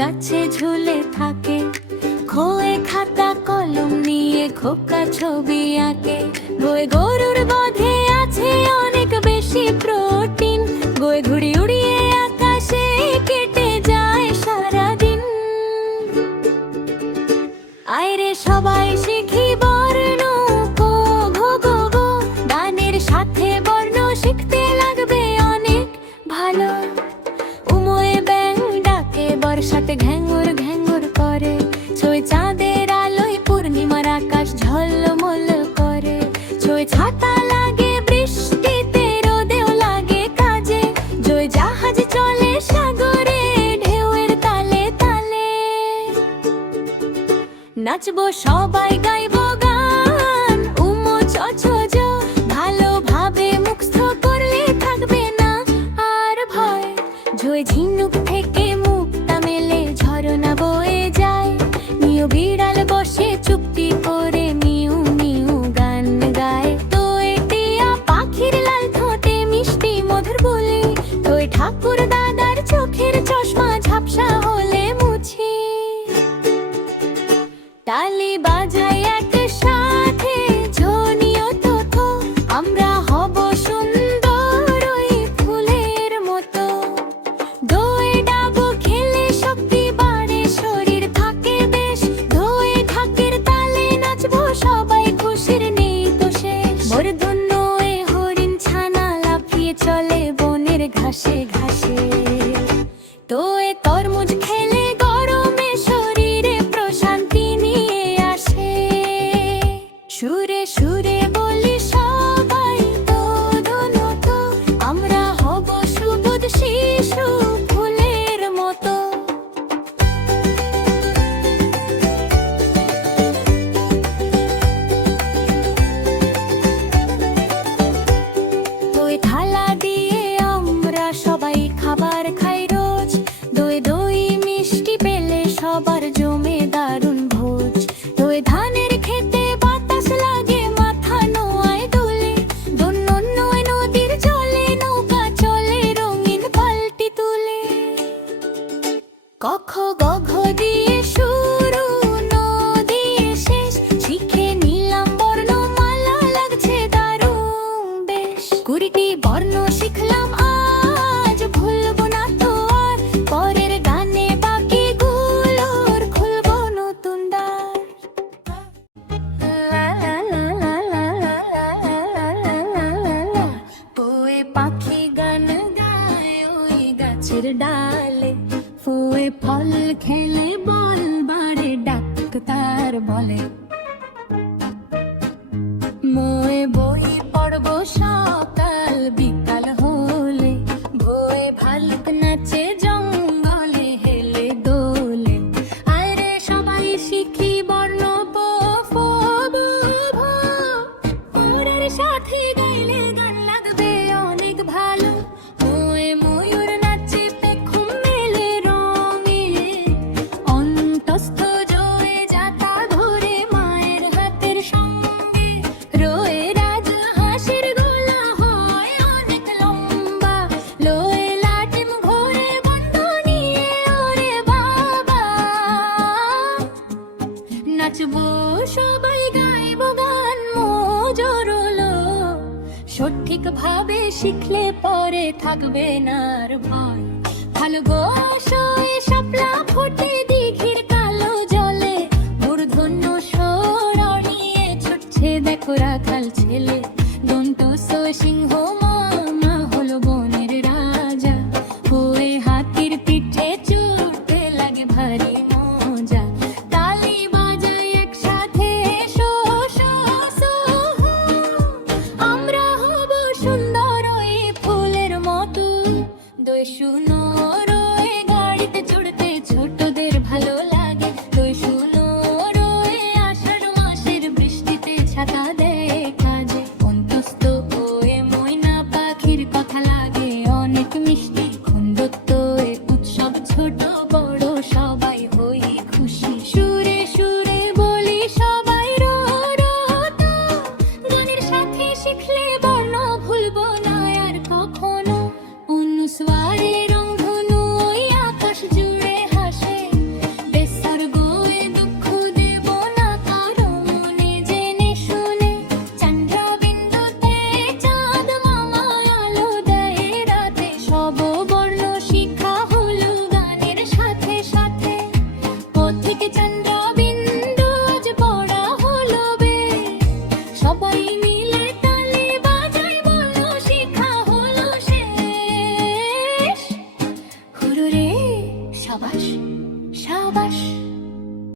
গাছে ঝুলে থাকে, খোয়ে খাতা কলম নিয়ে খোকা ছবি আঁকে। গোয়ে গরুর বধে আছে অনেক বেশি প্রোটিন, গোয়ে ঘুড়ি উড়িয়ে আকাশে কেটে যায় সারাদিন। আয়রে সবাই শিখি বর্ণ কো ঘো গো গো, গানের সাথে বর্ণ শিখতে লাগবে অনেক ভালো। উমোয়ে ব্যাং ডাকে, বর্ষাতে ঘ্যাঙুর ঘ্যাঙুর করে, ছই চাঁদের আলোয় পূর্ণিমার আকাশ ঝলমল করে। ছই ছাতা লাগে বৃষ্টিতে, রোদেও লাগে কাজে, জয় জাহাজ চলে সাগরে ঢেউয়ের তালে তালে। নাচবো সবাই গাইবো গান, উমো ছ ছ জ, ভালোভাবে মুখস্থ করলে থাকবে না আর ভয়। ঝই ঝিনুক থেকে মুক্তা মেলে ঝরনা বয়ে যায়, নিও বিড়াল বসে চুপটি করে মিউ মিউ গান গায়। তোয় টিয়া পাখির লাল ঠোঁটে মিষ্টি মধুর বলে, তোয় ঠাকুর দাদার চোখের চশমা ঝাপসা হলে মুছি। তালি বাজাই একসাথে ঝনিও তো থো, আমরা হব সুন্দর ওই ফুলের মতো। দোয়ে ডাবো খেলে শক্তি বাড়ে, শরীর থাকে বেশ, ধোয়ে ঢাকের তালে নাচবো সবাই, খুশির নেই তো শেষ। বরধন্য এ হরিণ ছানা লাফিয়ে চলে বনের ঘাসে ঘাসে, তোয়ে তরমুজ খেলে গরমে শরীরে প্রশান্তি নিয়ে আসে। সুরে সুরে বলি সবাই তো দোনো তো, আমরা হব সুবোধ শিশু ফুলের মতো। তোয় থালা দিয়ে আমরা সবাই খাবার খাই রোজ, দই দই মিষ্টি পেলে সবার জমে দারুণ ভোজ। তোয় ধানের খেতে বাতাস লাগে, মাথা নোয়ায় দোলে, দোননোয় নদীর জলে নৌকা চলে রঙিন পাল্টি তুলে। কখ গঘ দিয়ে শুরু, ন দিয়ে শেষ, শিখে নিলাম বর্ণমালা, লাগছে দারুণ বেশ। 20টি বর্ণ শিখলাম আজ, ভুলবো না তো আর, পরের গানে বাকিগুলোর খুলবো নতুন দ্বার। লা লা লা লা লা লা লা লা লা লা লা লা। ওই পাখি গান গায় ওই গাছের ডালে, ফুয়ে ফল খেলে বল বাড়ে ডাক্তার বলে। মোয়ে বই পড়বো সকাল বিকাল হলে, ভোয়ে ভালুক নাচে জঙ্গলে হেলে দোলে। আরে সবাই শিখি বর্ণ প ফ ব ভ, ওরার সাথে গাইলে গান লাগবে অনেক ভালো। মোয়ে ময়ূর নাচে পেখম মেলে রঙে, অন্তস্থ জয়ে যাতা ধরে মায়ের হাতের সঙ্গে। রোয়ে রাজ হাসির গলা হয় অনেক লম্বা, লোয়ে লাটিম ঘোরে বন্ধ নিয়ে ওরে বাবা। নাচবো সবাই গাইবো গান মোজরলো, সঠিক ভাবে শিখলে পরে থাকবে না আর ভয়। ভালোবাসো এ শাপলা ফোটে দিঘির কালো জলে, মূর্ধন্য স্বর নিয়ে ছুটছে দেখো রাখাল ছেলে। দন্ত সিংহ